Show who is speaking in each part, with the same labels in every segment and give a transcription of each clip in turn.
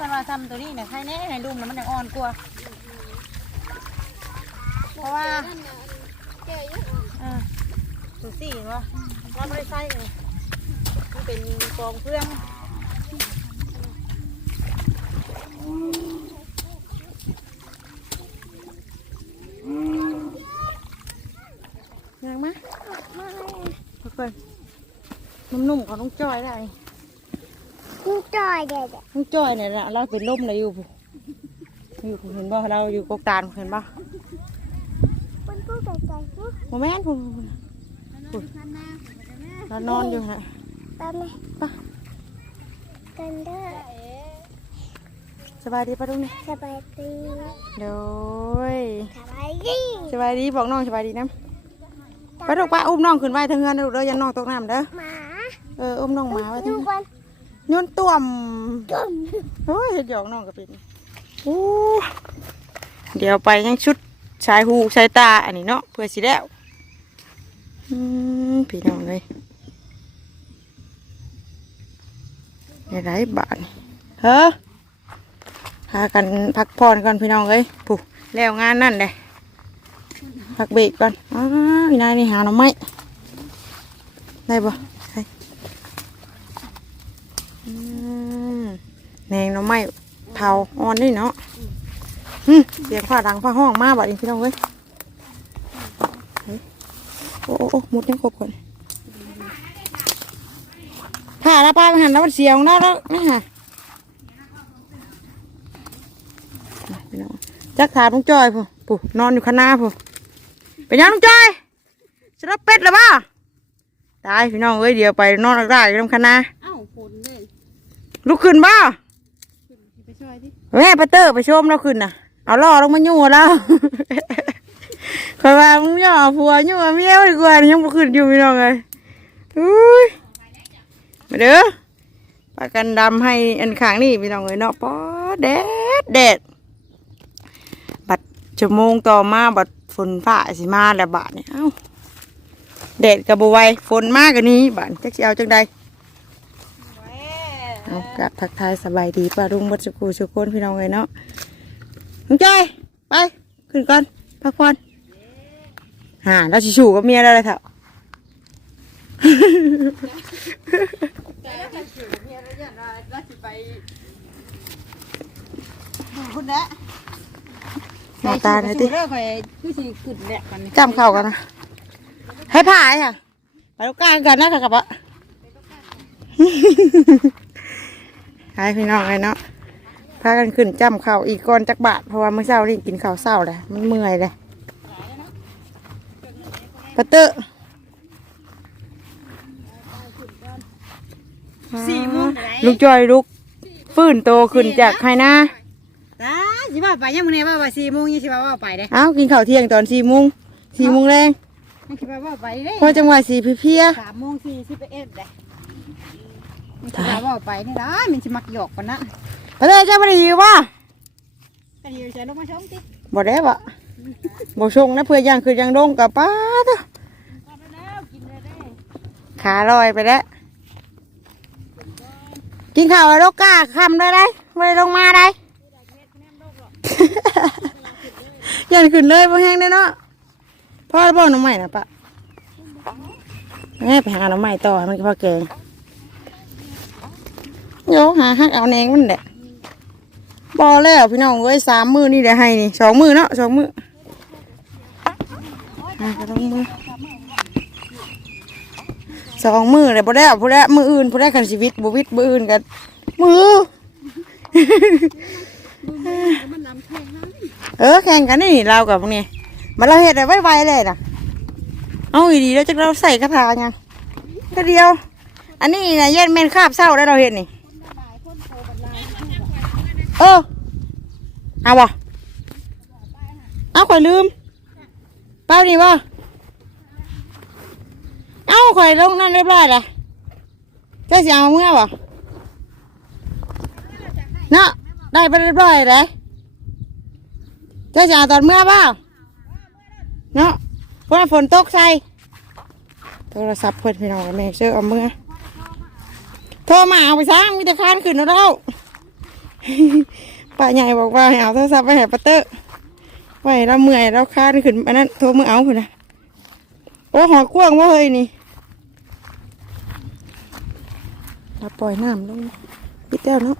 Speaker 1: กันว่าซ้ำตัวนี้เนี่ยใครแน่ในลุมแล้วมันยังอ่อนกว่า เพราะว่าสูสี่เนปะเราไม่ได้ใส่เลยมันเป็นกองเครื่องยังมะทุกคนนุ่มๆของน้องจอยได้
Speaker 2: จอยเด็ด
Speaker 1: น้องจ้อยเนี่ยนะเราเป็นล่มเลยอยู่ผู้อยู่ผู้เห็นบ่เราอยู่กกตาลเห็นบ่
Speaker 2: มันกูไก่ไก่กู
Speaker 1: โมแม่นผู้ผู้เรานอนอยู่ฮะ
Speaker 2: ตามไหม
Speaker 1: ไป
Speaker 2: กันเด้อ
Speaker 1: สบายดีปะลุงนี่
Speaker 2: สบายดี
Speaker 1: เดี๋ยว
Speaker 2: สบายดี
Speaker 1: สบายดีบอกน้องสบายดีนะไปลูกป้าอุ้มน้องขึ้นไว้ทางเงินลูกเด้ออยันน้องตกน้ำเด้อ
Speaker 2: หมา
Speaker 1: เอออุ้มน้องหมาไว้ทา
Speaker 2: ดู
Speaker 1: ง
Speaker 2: กัน
Speaker 1: โยนต่วม
Speaker 2: จุ่ม
Speaker 1: โอ้ยเห็ดหยอกน้องก็เป็นอู้เดี๋ยวไปยังชุดชายหูชายตาอันนี้เนาะเพื่อสิแล้วอืมพี่น้องเลยในไรบาทนี่เฮ้อพากันพักผ่อนก่อนพี่น้องเลยปุ๊แล้วงานนั่นเลยพักเบรกก่อนอ้าวอีนายนี่หาหน่อไม้ได้ปะได้อืม แหนงหน่อไม้เผาอ่อนนี่เนาะอืมเสียงผ้าดังผ้าห้องมาบัดนี้พี่น้องเว้ยเฮ้ยโอ้โอ้โอ้มุดยังครบก่อนผ้าแล้วป้าไปหันแล้วมันเสียงแล้วแล้วนี่ฮะมาพี่น้องจักถามลุงจอยผู้ผู้นอนอยู่ข้างหน้าผู้เป็นยังลุงจอยสลับเป็ดหรือเปล่าตายพี่น้องเอ้ยเดี๋ยวไปนอนรักได้อยู่ตรงข้างหน้า
Speaker 2: เอ้าฝนเลย
Speaker 1: ลุกขึ้นบ้า
Speaker 2: ไป ช่วยดิ
Speaker 1: แม่ปเตอร์ไปชมเราขึ้นน่ะ เอาล่อลงมาอยู่แล้วคอยว่ามึงย่อผัวอยู่กับเมียดีกว่ายังบ่ขึ้นอยู่พี่น้องเลยอุ้ยมาเด้อปากันดำให้อันข้างนี่พี่น้องเลยเนาะป๊อดแดดแดดบัดชั่วโมงต่อมาบัดฝนฟ้าสิมาแล้วบาดเนี่ยเอ้าแดดกับบไหวฝนมากกว่านี้บาดจักสิเอาจังใด เอากลับทักทายสบายดีป้ารุ่งวัดสกูสุกคนพี่น้องเลยเนาะลุงจ้อยไปขึ้นก่อนพักผ่อนห่าเราชูกับเมียแล้วเลยเถอะ
Speaker 2: คุณแหละ
Speaker 1: หน้าตาหน่อยติ
Speaker 2: เลิกคอยคือสิขึ้นแหละกันนี่
Speaker 1: จำเข่ากันนะให้ผ่ายค่ะไปลูกกลางกันนะกับอะ ให้พี่น้องเลยเนาะพากันขึ้นจำเข่าอีกก้อนจักบาทเพราะว่าเมื่อเช้านี่กินข้าวเศร้าเลยมันเมื่อยเลยปะเตอร์
Speaker 2: สี่โมง
Speaker 1: ลูกจอยลูกฟื้นโตขึ้นจากใครนะ
Speaker 2: ตาสิว่าไปยังมื้อนี้ว่าว่าสี่โมงยี่สิบว่าไปเด้
Speaker 1: เอ้ากินข้าวเที่ยงตอนสี่โมงสี่โมงแรง
Speaker 2: ยังคิดว่าว่าไปเด้
Speaker 1: พอจังหวะสี่เพีย
Speaker 2: สามโมงสี่สิบเอ็ดเด้ยั งคิดว่าว่าไปนี่ได้มันสิมักหยอกปานนั้น
Speaker 1: ๆปะเตอร์เจ้าไม่ได้ยินว่า
Speaker 2: กันอยู่ใส่ลงมาชมติ
Speaker 1: บ่ได้บะบ่ชงนะเพื่อย่างคือยังดงกับป้าเถอะ
Speaker 2: แล้วกินเลยเด้
Speaker 1: ขาลอยไปแล้ว กินข้าวไอ้ลูกกาคำได้ได้ไม่ได้ลงมาได้ยันขึ้นเลยบ่แห้งได้เนาะพ่อบ่หน้ำใหม่นะปะแม่ไปหาหน้ำใหม่ต่อให้มันก็พอแกง โยหาฮักเอาแนงมันแหละบอแล้วพี่น้องเอ้ยสามมือนี่เดี๋ยวให้นี่สองมือเนาะสองมืออะก็ต้องมือสองมือเลยพอแล้วพอแล้วมืออื่นพอแล้วกันชีวิตบวิตมืออื่นกันมือเออแข่งกันนี่เรากับพวกนี้มาเราเห็ดอะไรไวเลยนะเอาอีดีแล้วจะเราใส่กระถางยังก็เดียว อันนี้นะเย็นเมนคาบเศร้าได้เราเห็ดนี่ เออ เอาบ่เอาข่อยลืม เป้านี่บ่เอาข่อยลงนั่นเรียบร้อยเลยเจ้าสิเอาเมื่อบ่เนาะได้ไปเรียบร้อยเลยเจ้าจะเอาตอนเมื่อเปล่าเนาะเพราะฝนตกใส่โทรศัพท์เพื่อนพี่น้องแม่เชื่อเอาเมื่อโทรมาเอาไปสร้างมีแต่คานขึ้นแล้วเรา ป้าใหญ่บอกว่าให้เอาโทรศัพท์ไปห้ป้าเตอร์ไว้เราเมื่อยเราคานขึ้นอันนั้นโทรมือเอาพุ่นนะโอ้หอยกว้างว่าเฮ้ยนี่เราปล่อยน้ำลงพี่แต้วเนาะ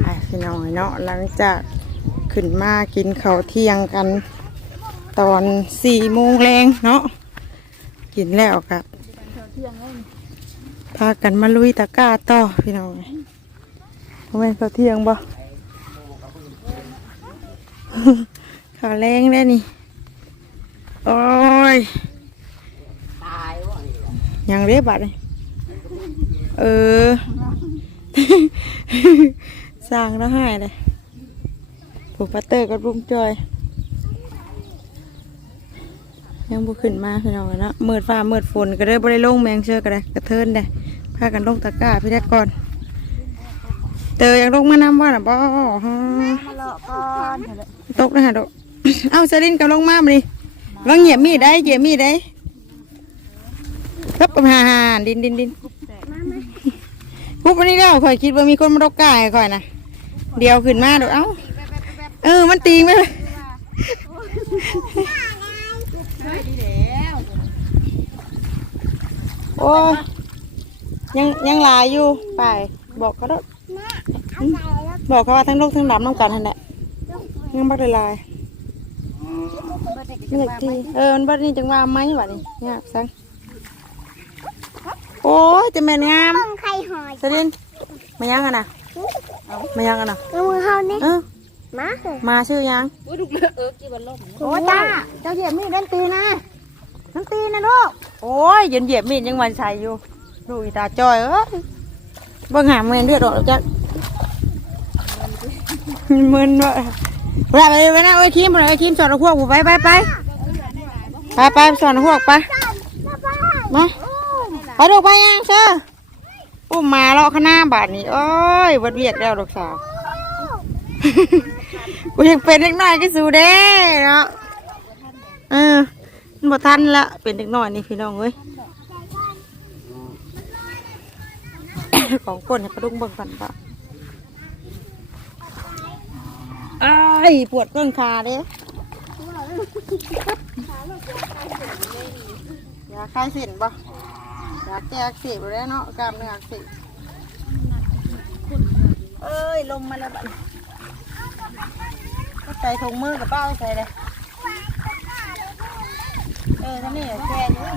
Speaker 1: ไปพี่น้องเนาะหลังจากขึ้นมากินข้าวเที่ยงกัน ตอนสี่โมงแรงเนาะกินแล้วกับพากันมาลุยตะกร้าต่อพี่น้องเพราะแม่นข้าเที่ยงบ่ขาแรงได้นี่ โอ้ยยังเรียบัดเลยเออ สร้างแล้วให้เลยผูกปัตเตอร์กับลุงจอย ยังบุขึ้นมาพี่น้องเนาะมืดฟ้ามืดฝนก็เลยบ่ได้ลงแมงเชื่อก็ได้กระเทินได้พากันลงตะกร้าพี่แรกก่อนเตยยังลงมานำว่าน่ะบ่ฮะ
Speaker 2: มาเลาะก่อนเถอะเลย
Speaker 1: ตกนะฮะดอกเอาสลินกับลงมามาดิวางเหยียบมีดได้เหยียบมีดได้ครับกับหาหาดินดินดินปุ๊บอันนี้แล้วข่อยคิดว่ามีคนมาดกกายข่อยนะเดียวขึ้นมาดอกเอ้าเออมันตีงไปเลย
Speaker 2: ได้ดีแล้ว
Speaker 1: โอ้ยยังยังหลายอยู่ไปบอกเขาด้วยบอกเขาว่าทั้งลูกทั้งดำน้ำกันทันแหละยังบักได้หลายไม่อยากตีเออมันบัดนี้จังว่าไหมบัดนี้เนี่ยสังโอ้ยจะแม่นงาม
Speaker 3: เบิ่งไข่หอย
Speaker 1: สลินมายังกันนะมายังกันนะ
Speaker 3: แล้วมือเฮานี่
Speaker 1: เออ
Speaker 3: มาเหรอ
Speaker 1: มาชื่อยัง
Speaker 2: โอ้ยลูกเลือเออกี่วันลม
Speaker 1: โอ้จ้าเจ้าเหยียบมีดเล่นตีนะ นั่นตีนะลูก โอ้ยยืนเหยียบมีดยังมันใส่อยู่ดูอีตาจอยเอ้ยบิ่งหาเมนเดือดออกแล้วจ้ะมึนวะไปไปไปนะไอ้ทีมไอ้ทีมสอนพวกกูไปไปไปไปไปสอนพวกไปมาไปดูกไปยังเชื่ออุ้มมาเลาะข้างหน้าบาทนี้โอ้ยวัดเวียดแล้วลูกสาวกูยังเป็นเด็กน้อยก็สู้เด้เนาะเออ บ่ทันละเป็นเด็กน้อยนี่พี่น้องเอ้ยของก้นให้กระดุงเบิ่งกันปะไอ้ปวดเบื้องขาเด้อยากคลายเส้นปะอยากแก้อักเสบอยู่แล้วเนาะกล้ามเนื้ออักเสบเอ้ยลมมาแล้วบัดนี้ใส่ถุงมือกับป้าใส่เลย เออท่านี่แค่นี้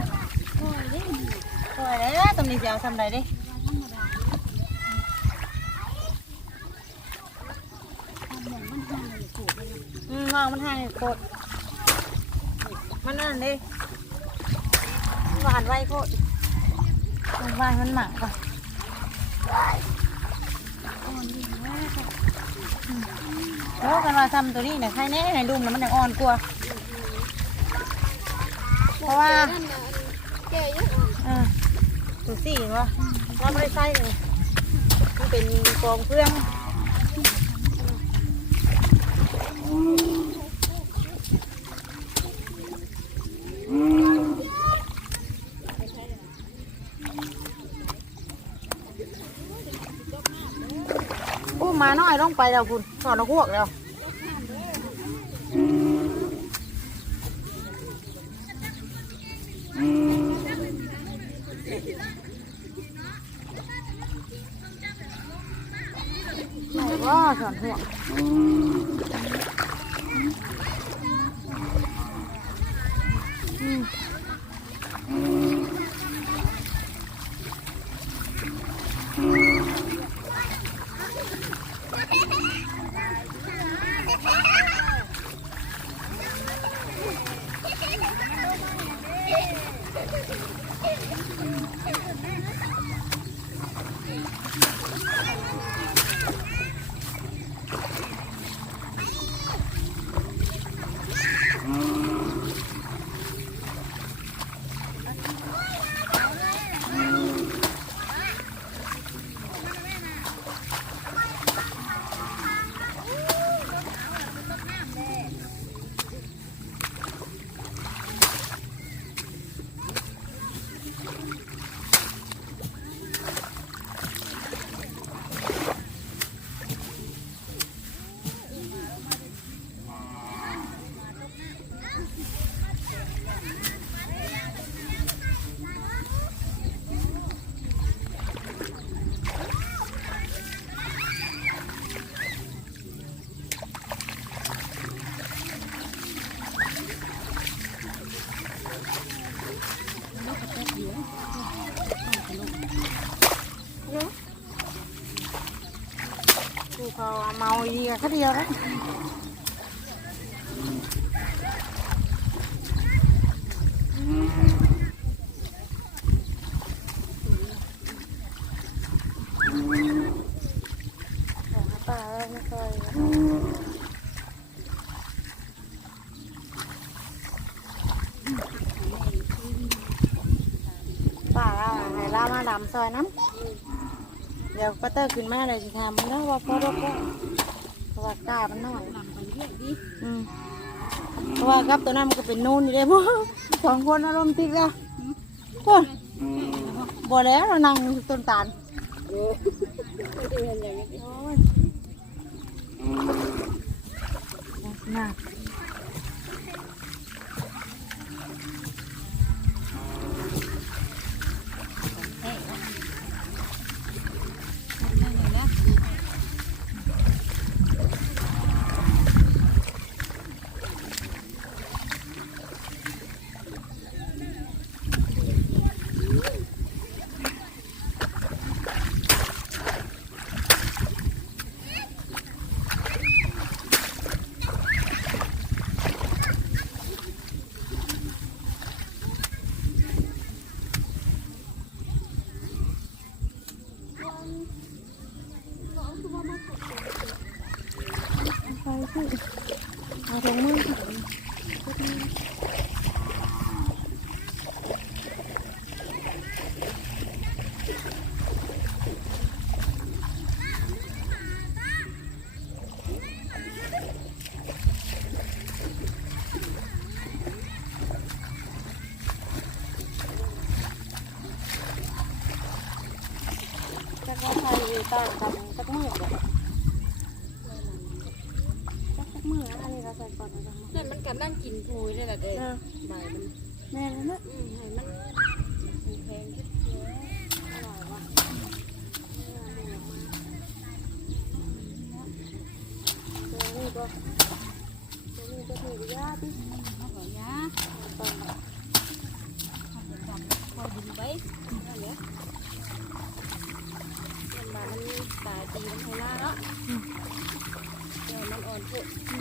Speaker 1: สวยเลยตรงนี้จะเอาทำไรดิอืมวางมันห่างโคตรมันนั่นดิหวานไว้โคตรมันหวานมันหมักก่อนโอ้กันว่าทำตัวนี้เนี่ยใครแน่ในดุมน่ะมันยังอ่อนกว่า เพราะว่า
Speaker 3: เจ๊อยู่
Speaker 1: เออตัวสี่วะเราไม่ได้ใส่เลยมันเป็นกองเครื่องอู้มาน้อยลงไปแล้วคุณสอนเอาพวกแล้ว ไหนว่ มาอีกก็เดียวแล้วป่าไม่ค่อยป่าเราให้ล่ามาดำซอยน้ำเดี๋ยวป้าเตอนมาเลยสิทำมันแล้วว่าพ่อรบก็เพราะว่ากล้ามันน้อย
Speaker 2: เรื่อยดิ
Speaker 1: อืมเพราะว่ากับตัวนั้นมันก็เป็นนู่นอยู่เลยพวกสองคนอารมณ์ติดแล้วพวกบ่แล้วเรานั่งอยู่ต้นตาลน่า
Speaker 2: นั่นเลยนะ
Speaker 1: ไปสิเอาถุงมือจะก็ใส่ต่างกันสักมือแบบสักมืออันนี้เราใส่ก่อนนะจ๊ะ
Speaker 2: นั่นมันกันนั่งกินพูย นี่แหละเด้
Speaker 1: เออ
Speaker 2: บ่ายมัน
Speaker 1: แม่เลยนะ
Speaker 2: อืมให้มันแพงขึ้นเยอะอร่อยว่ะ
Speaker 1: ตัวนี้ก็ตัวนี้ก็ถือยาดิ
Speaker 2: เขาบอกยา
Speaker 1: ตอน
Speaker 2: เขาจะจับคอยดึงไปนั่นแหละมันมามันตายตีมันให้ล่าเนาะเดี๋ยวมันอ่อนพุ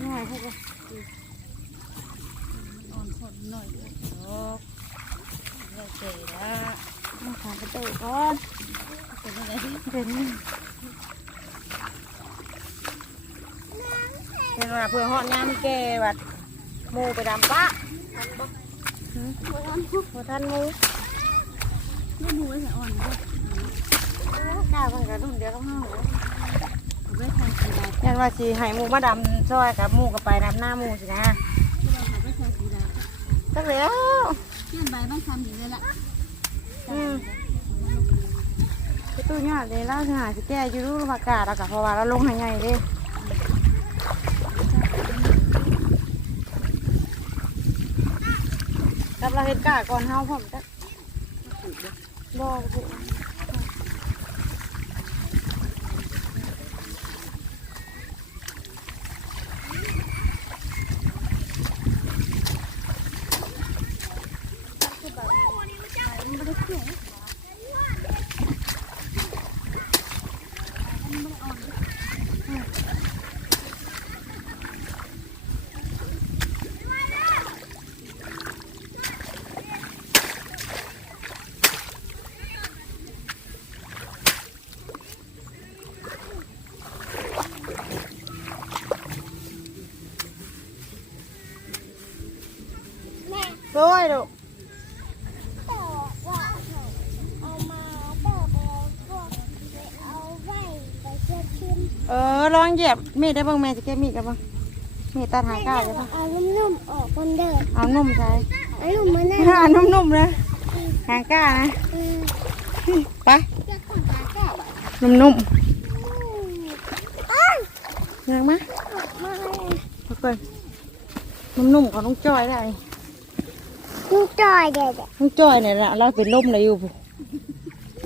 Speaker 1: ง่ายพวกเรา
Speaker 2: อ่อนพดหน่อยโอ้เลิกเจ๋ละ
Speaker 1: มาขากระเตะก่อน
Speaker 2: เป็นอะไร
Speaker 1: เป็นเป็นว่าเพื่อหอดน้ำแก่บัดหมูไปดำปะ
Speaker 2: ทันบ่
Speaker 1: หัวท่านหมู
Speaker 2: ไม่ดูไว้ใส่อ่อนบ่
Speaker 1: กล้าคนกับรุ่นเดียวกับห้า
Speaker 2: เอาไว้ใส่สีดา
Speaker 1: ยันว่าสีให้หมูมาดำซอยกับหมูกับไปดำหน้าหมูสินะ
Speaker 2: ที่เราเอาไว้ใส่สีดา
Speaker 1: ตั้งแล้ว
Speaker 2: เที่ยนใบมันทำอย่างนี้แหละ
Speaker 1: อืมคือ ตู้เนี่ยเลยเล่าหาสิแก่อยู่รู้ประกาศแล้วกับเพราะว่าเราลงใหญ่เลยกับเราเห็นกาก่อนเฮาผมจะบอกผูก
Speaker 3: แม่
Speaker 1: โดยลูก
Speaker 3: ต่อว่าเอามาต่อไปพวกไปเอาไว้ไปเชื่อชิม
Speaker 1: เออลองเหยียบมีดได้บ้างแม่จะแก้มีดกันบ้างมีดตัดหางก้าวได้บ้าง
Speaker 3: เอานุ่มๆออกคนเดิน
Speaker 1: เอานุ่มใส่
Speaker 3: เอานุ่มมานั่น
Speaker 1: เอานุ่มๆนะหางก้านะ
Speaker 3: เออ
Speaker 1: ไป
Speaker 2: เจ้าคนตาแก้วอะ
Speaker 1: นุ่ม
Speaker 3: อ้าว
Speaker 1: ๆยังมะ
Speaker 3: มา
Speaker 1: ทุกคนนุ่มๆของน้องจอยได้
Speaker 3: ดูจอยเด็ด
Speaker 1: น้องจอยเนี่ยนะเราเป็นลมเลยอยู่พู่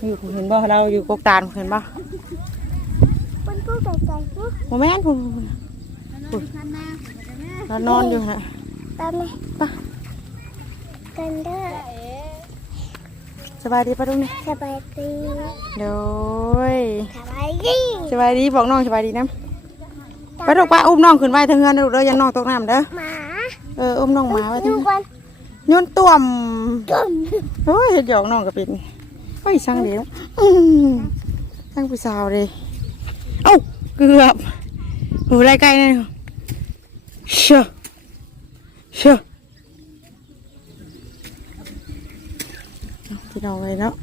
Speaker 1: อยู่พู่เห็นบ่เราอยู่กกตาลเห็นบ่
Speaker 3: มันก็ใจใจปุ๊บ
Speaker 1: โมแม่นพู่
Speaker 2: แล้วน้องท่านแม่ผมจะแม่
Speaker 1: เรานอนอยู่ฮะ
Speaker 3: ตามไหม
Speaker 1: ไป
Speaker 3: กันเด้อ
Speaker 2: เอ๊ะ
Speaker 1: สบายดีปะลุงนี่
Speaker 3: สบายดี
Speaker 1: โดย
Speaker 3: สบายดี
Speaker 1: สบายดีบอกน้องสบายดีนะไปลูกป้าอุ้มน้องขึ้นไว้ทางเงินลูกเด้ออยันน้องตกน้ำเด้อ
Speaker 3: หมา
Speaker 1: เอออุ้มน้องหมาไว้ทาง
Speaker 3: ดู
Speaker 1: เงิน
Speaker 3: ก่อน
Speaker 1: โยนต่วม
Speaker 3: จุ่ม
Speaker 1: โอ้ยเฮ็ดหยอกน้องก็เป็นโอ้ยช่างเดียวอืมช่างผู้สาวเลยเอ้าเกือบโอ้ไรไกลเนี่ยเชื่อเชื่อเอาพี่น้องเลยเนาะ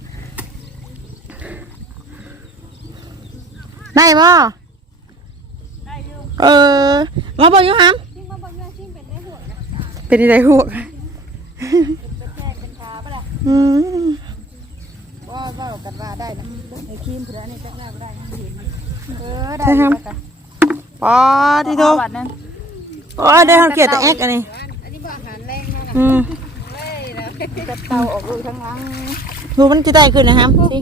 Speaker 1: ได้บ่เออ มาบอกอยู่ฮัมเป็นอะไรหัว กอืม
Speaker 2: ว่าว่ากันว่าได้นะไอ้ครีมเผื่อในจักหน้าก็ได้นะเห็นมันเออได้
Speaker 1: ใช่ครับปอที่โต
Speaker 2: บัตรนั้น
Speaker 1: โอ้ยได้เขาเกลียดแต่แอกอันนี้
Speaker 2: อันนี้บ่อาหารแรงนะ
Speaker 1: อืม
Speaker 2: เลยนะจะเตาออกลูกทั้งหลัง
Speaker 1: ดูมันจะได้ขึ้นนะครับสิ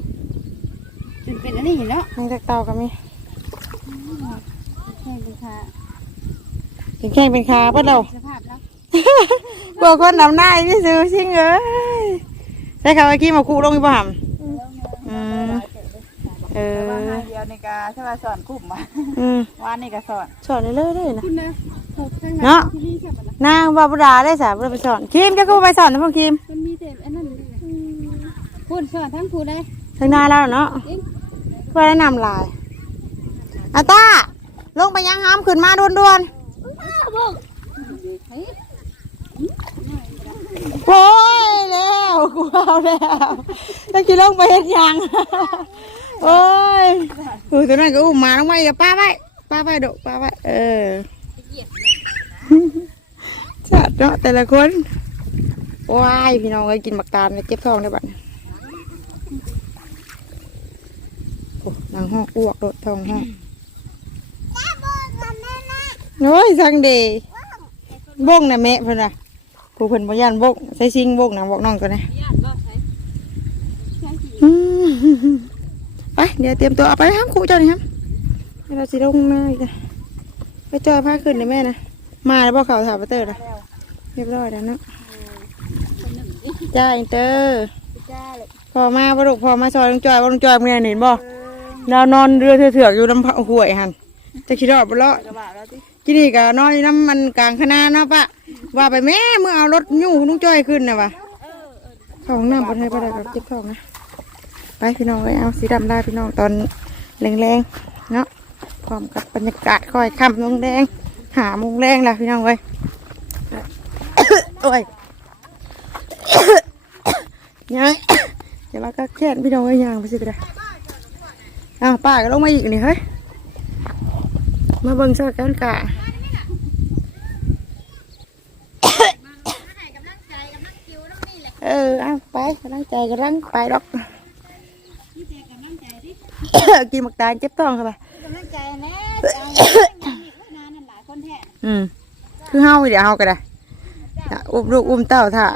Speaker 2: จนเป็นอันนี้เห็นเนาะ
Speaker 1: นี่จากเตากันมี
Speaker 2: ใช่เลยค่ะ
Speaker 1: แข็งแข็งเป็นขาเพื่อเรา
Speaker 2: สภาพแล้ว
Speaker 1: กลัวคนนำหน้าอีกที่ซื้อชิงเอ้ยใช่ค่ะเมื่อกี้มาคู่ลงอีกป่ะหำอืมเออ
Speaker 2: ว่าให้เดียวในกาใช่ป่ะสอนกลุ่มมา
Speaker 1: อืม
Speaker 2: วานนี่ก็สอน
Speaker 1: สอนเรื่อยๆเลยนะ
Speaker 2: คุณนะถูกทั้ง
Speaker 1: เนาะ
Speaker 2: ที่นี่ใช่ป่ะนะ
Speaker 1: นางบาบุดาได้สาบุดาไปสอนคิมจะก็ไปสอนนะพ่อคิม
Speaker 2: มันมีแต่อันนั้นเลยพูดสอนทั้งพูดเลย
Speaker 1: ทางหน้าแล้วเนาะ
Speaker 2: จริง
Speaker 1: เพื่อได้นำลายอาตาลงไปยังห้ามขึ้นมาด่วนๆ
Speaker 2: เฮ้ย
Speaker 1: โอ้ยแล้วกูเอาแล้วตะกี้ลงไปเห็นยังโอ้ยคือตัวนั้นก็อุ้มมาลงมาอีกป้าไปป้าไปดุป้าไปเออจัดเนาะแต่ละคนว้ายพี่น้องก็กินหมักตาลเลยเจ็บท้องได้บัดโอ้นางห้องอ้วกโดดท้องห้อง
Speaker 3: นแม่นะ
Speaker 1: โอ้ยสังเดย์บ้งนะแม่เพิ่นน่ะ ผู้เพิ่นบ่ย่านบ้งใส่ซิงบ้งนะบอกน้องก่อนนะ
Speaker 2: ญาติบอกใช้
Speaker 1: อืมไปเดี๋ยวเตรียมตัวเอาไปห้ามครูเจ้านี่ครับให้เราสิลงมาอีกนะไปจอยผ้าขึ้นเลยแม่นะมาแล้วบอกเขาถามมาเตอร์นะเรียบร้อยแล้วเนาะจ้าอินเตอร์
Speaker 2: จ้าเลย
Speaker 1: พอมาบรุกพอมาซอยลุงจอยบ่ลุงจอยเมื่อเห็นบ่เรานอนเรือเถื่อนๆอยู่ลำพะห้วยหันจะคิดรอดบ่รอด
Speaker 2: กระบะแล้วที่
Speaker 1: กินนี่ก็นอนอยู่น้ำมันกลางคณะเนาะปะ ว่าไปแม่เมื่อเอารถยู่ลุงจอยขึ้นนะวะเข้าห้องน้ำบนให้ไปไดกับเจ็บท้องนะไปพี่น้องไปเอาสีดำได้พี่น้องตอนแรงๆเนาะพร้อมกับบรรยากาศค่อยค่ำลงแดงหามุงแรงละพี่น้องเว้ยโอ้ยยังเดี๋ยวเราก็แค่นพี่น้องไว้ยางไปสิก็ได้อ้าวป้าก็ลงมาอีกนี่เฮ้ยมาเบิ่งสถานกา เออเอาไปกำลังใจกำลังไปดอกกินหมักตาลเจ็บท้องครับ
Speaker 2: กำลังใจแน่ใจนานนั่นหลายคนแท้
Speaker 1: อืมคือเฮาเดี๋ยวเฮาก็ได้อย่าอุ้มลูกอุ้มเต้าท่า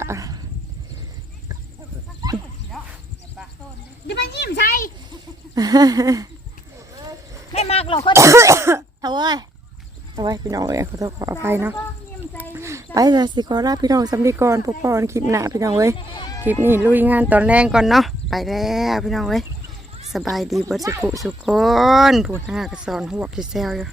Speaker 2: อย่ามายิ้มใช่ไม่มากหรอกคน
Speaker 1: เอาไว้ เอาไว้พี่น้องเอ้ยขอโทษขออภัยเนาะไปเลยสิขอลาพี่น้องสำดีก่อนพบกันคลิปหน้าพี่น้องเว้ยคลิปนี้ลุยงานตอนแรงก่อนเนาะไปแล้วพี่น้องเว้ยสบายดีเบิดสุขสุขคนผู้หน้ากระสอนหัวกที่แซวอยู่